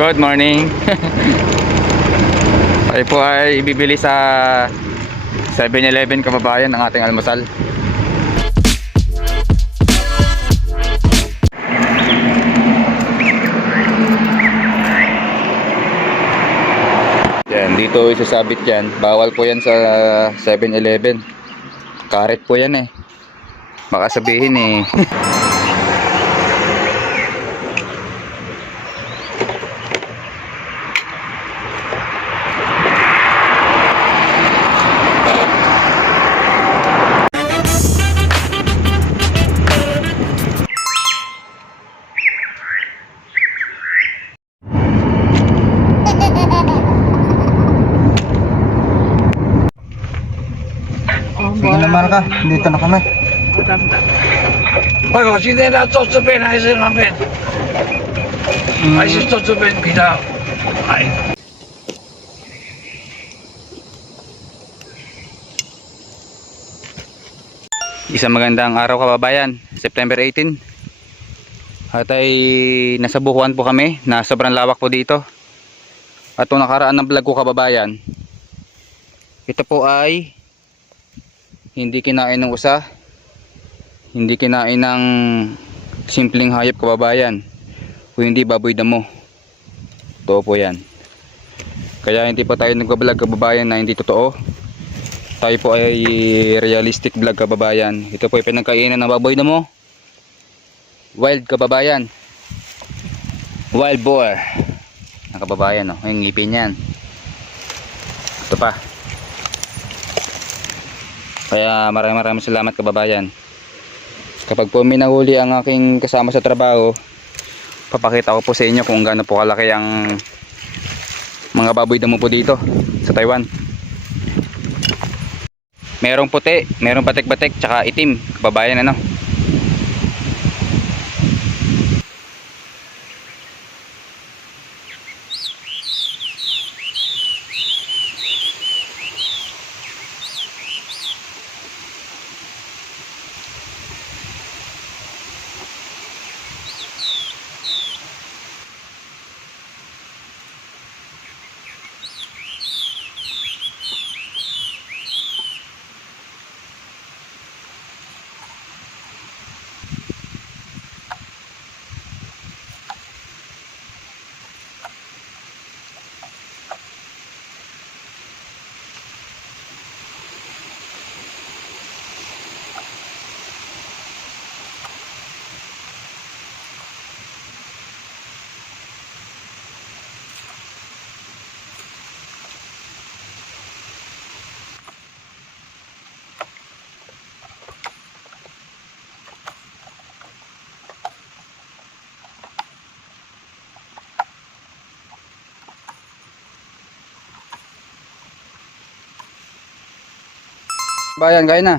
Good morning. Tayo po ay ibibili sa 7-Eleven kababayan ng ating almusal. Yan, dito isasabit yan. Bawal po yan sa 7-Eleven. Karet po yan eh. Baka sabihin eh. Sige naman ka, dito na kami. 喂，我今天要坐这边还是那边？还是坐这边比较快？ Isang magandang araw kababayan, September 18. At ay nasa Bukuan po kami, na sobrang lawak po dito. At kung nakaraan ng vlog ko kababayan, ito po ay hindi kinain ng usa, hindi kinain ng simpleng hayop kababayan, kung hindi baboy damo. Totoo po yan. Kaya hindi pa tayo nagbablog kababayan na hindi totoo. Tayo po ay realistic vlog kababayan. Ito po ay pinagkainan ng baboy damo. Wild kababayan, wild boar na kababayan, no? Yung ngipin yan. Ito pa. Kaya maraming salamat kababayan. Kapag po may nahuli ang aking kasama sa trabaho, papakita ko po sa inyo kung gaano po kalaki ang mga baboy damo po dito sa Taiwan. Merong puti, merong batik-batik, tsaka itim kababayan, ano. Bayan, kain na.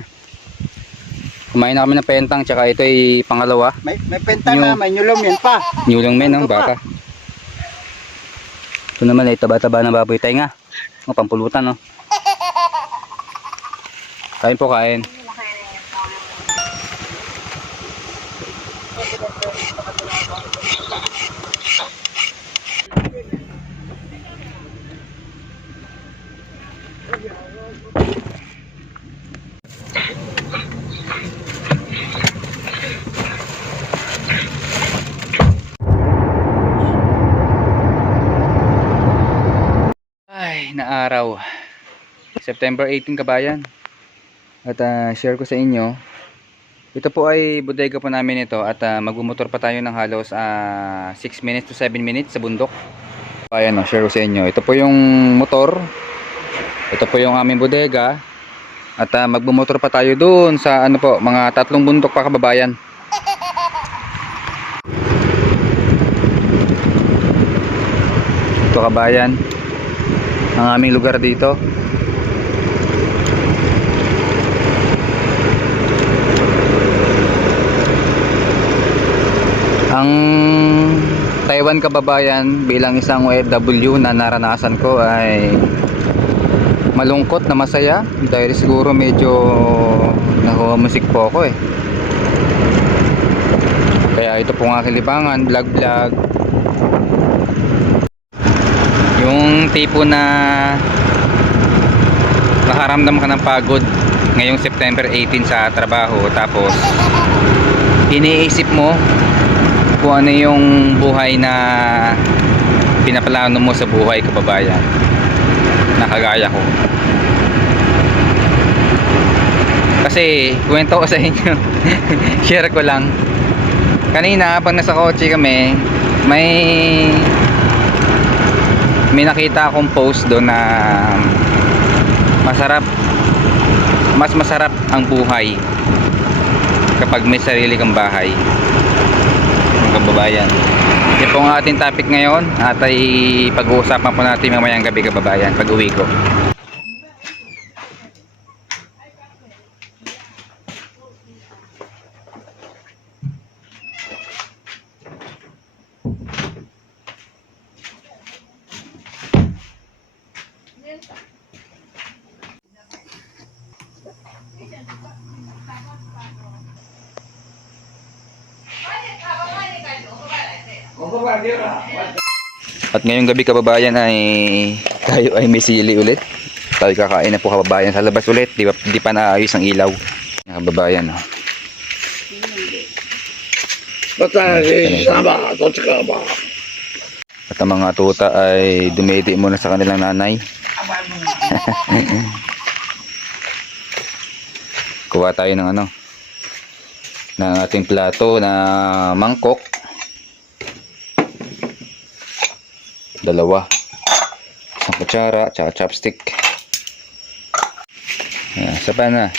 Kumain na kami ng pentang, tsaka ito ay pangalawa. May penta na, may nyulong yan pa. Nyulang men, no? Ito pa. Baka. Ito naman ay taba-taba ng baboy tayo nga. O, pampulutan, no? Kain po, kain. Na araw, September 18 kabayan. At share ko sa inyo, ito po ay bodega po namin ito. At magbumotor pa tayo ng halos 6 minutes to 7 minutes sa bundok. Ayan, share ko sa inyo, ito po yung motor, ito po yung aming bodega. At magbumotor pa tayo doon sa ano po, mga 3 bundok pa kababayan. Ito kabayan ang aming lugar dito. Ang Taiwan kababayan, bilang isang OFW na naranasan ko ay malungkot na masaya dahil siguro medyo nahumusik po ako eh. Kaya ito po nga kilibangan, vlog. Yung tipo na nakaramdam ka ng pagod ngayong September 18 sa trabaho, tapos iniisip mo kung ano yung buhay na pinaplano mo sa buhay, kababayan, na kagaya ko. Kasi kwento ko sa inyo share ko lang, kanina habang nasa kotse kami, may nakita akong post doon na mas masarap ang buhay kapag may sarili kang bahay, mga kababayan. Yan po ang ating topic ngayon at ay pag-uusapan po natin mamayang gabi, kababayan, pag uwi ko. At ngayong gabi, kababayan, ay tayo ay may sili ulit. Tayo kakain na po, kababayan, sa labas ulit. Di pa naayos ang ilaw, kababayan. Oh. sama, totsika ba? At ang mga tuta ay dumedi muna sa kanilang nanay. Kuha tayo ng ng ating plato na mangkok. Dalawa, isang kutsara at chopstick. Ayan, sapa na.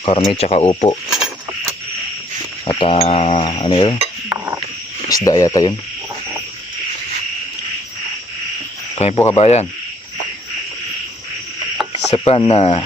Karne tsaka upo. At ano yun, isda yata yun. Kain po, kabayan. Sapa na.